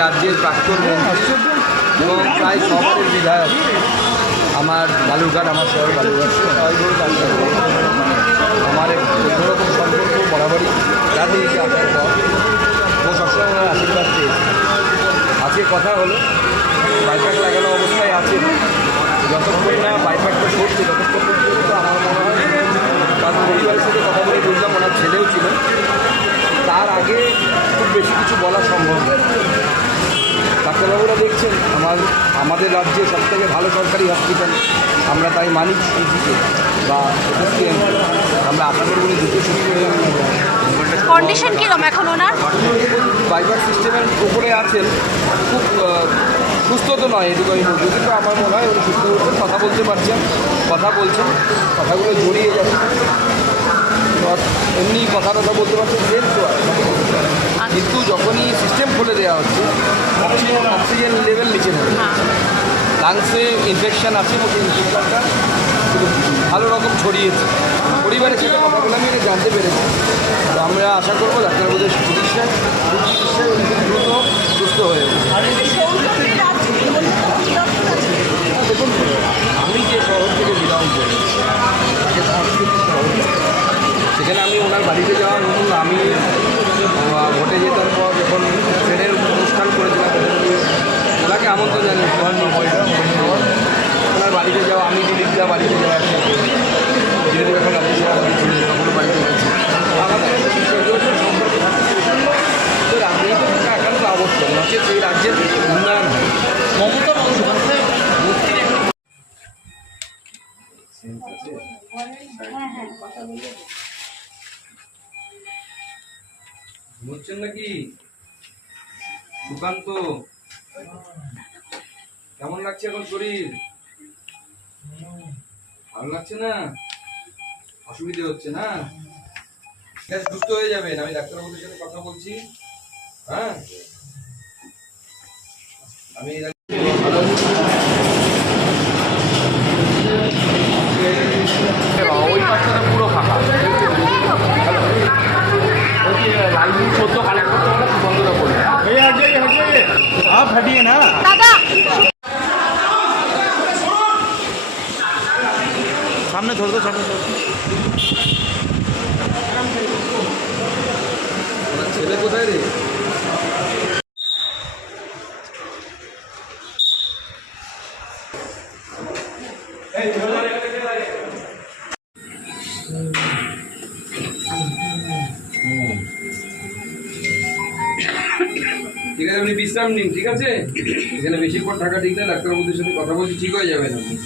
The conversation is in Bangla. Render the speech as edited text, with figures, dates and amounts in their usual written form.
রাজ্যের প্রাক্তন এবং প্রায় শহরের বিধায়ক আমার বালুরঘাট, আমার শহর বালুরঘাট, আমার অন্যরকম সম্পর্ক বরাবরই রাজনীতিতে আসার পর ও সবসময় ওনার আশীর্বাদ পেয়েছে। আজকে কথা হলো বাইপাক লাগানো অবস্থায় আছে, যতক্ষণ না বাইপাকটা সরছে ততক্ষণ পর্যন্ত আমার মনে হয় তার পরিবারের সাথে কথা বলে বুঝলাম ওনার ছেলেও ছিল, তার আগে খুব বেশি কিছু বলা সম্ভব নয়। ডাক্তারবাবুরা দেখছেন আমাদের রাজ্যে সবথেকে ভালো সরকারি হসপিটাল, আমরা তাই মানি সিজিকে বা আমরা আশা করব দ্রুত সুস্থ হয়ে যাবেন। কন্ডিশন কীরকম এখন ওনার? বাইপাস সিস্টেমের উপরে আছেন, খুব সুস্থ তো নয় এটুকু আমি বলছি, কিন্তু আমার মনে হয় উনি সুস্থ হচ্ছেন, কথা বলতে পারছেন, কথা বলছেন, কথাগুলো জড়িয়ে যাচ্ছে, এমনি কথা বলতে পারছেন তো আর। কিন্তু যখনই সিস্টেম খুলে দেওয়া হচ্ছে অক্সিজেন লেভেল নিচে নেবে, লাংসে ইনফেকশান আছে এবং ইনফেকশানটা ভালো রকম ছড়িয়েছে। পরিবারের সাথে কথা বলে আমি এটা জানতে পেরেছি। তো আমরা আশা করবো ডাক্তারবাবুদের চিকিৎসায় উনি খুব দ্রুত সুস্থ হয়ে যাবে। দেখুন, আমি যে শহর থেকে বিলং করি সেখানে আমি ওনার বাড়িতে যাওয়া নতুন, আমি ভোটে যেতার পর যখন ট্রেনের অনুষ্ঠান করেছিলাম ওনাকে আমন্ত্রণ জানিয়েছিলাম ওনার বাড়িতে যাওয়া, আমি দিদিরা বাড়িতে যাওয়া একসাথে, যেহেতু এখন রাজ্যসভা তখনও বাড়িতে গেছি, আমাদের সম্পর্ক রাজনীতি একান্ত আবশ্যক, নচেত এই রাজ্যের উন্নয়ন হয়। মমতা বন্দ্যোপাধ্যায় বুঝছেন নাকি সুকান্ত? কেমন লাগছে এখন শরীর? ভালো লাগছে না? অসুবিধে হচ্ছে না? সুস্থ হয়ে যাবেন, আমি ডাক্তারবাবুদের সাথে কথা বলছি। হ্যাঁ, আমি ওই পাশটা পুরো ফাঁকা, লাইন চোদ্দ কালেক্ট করতে হলে বন্ধটা বলবে आप हटिए ना दादा, सामने छोड़ दो, सामने छोड़ दो। ছেলে কোথায় রে? ঠিক আছে, আপনি বিশ্রাম নিন, ঠিক আছে? এখানে বেশিক্ষণ থাকা ঠিক না, ডাক্তারবাবুদের সাথে কথা বলছি, ঠিক হয়ে যাবেন আপনি।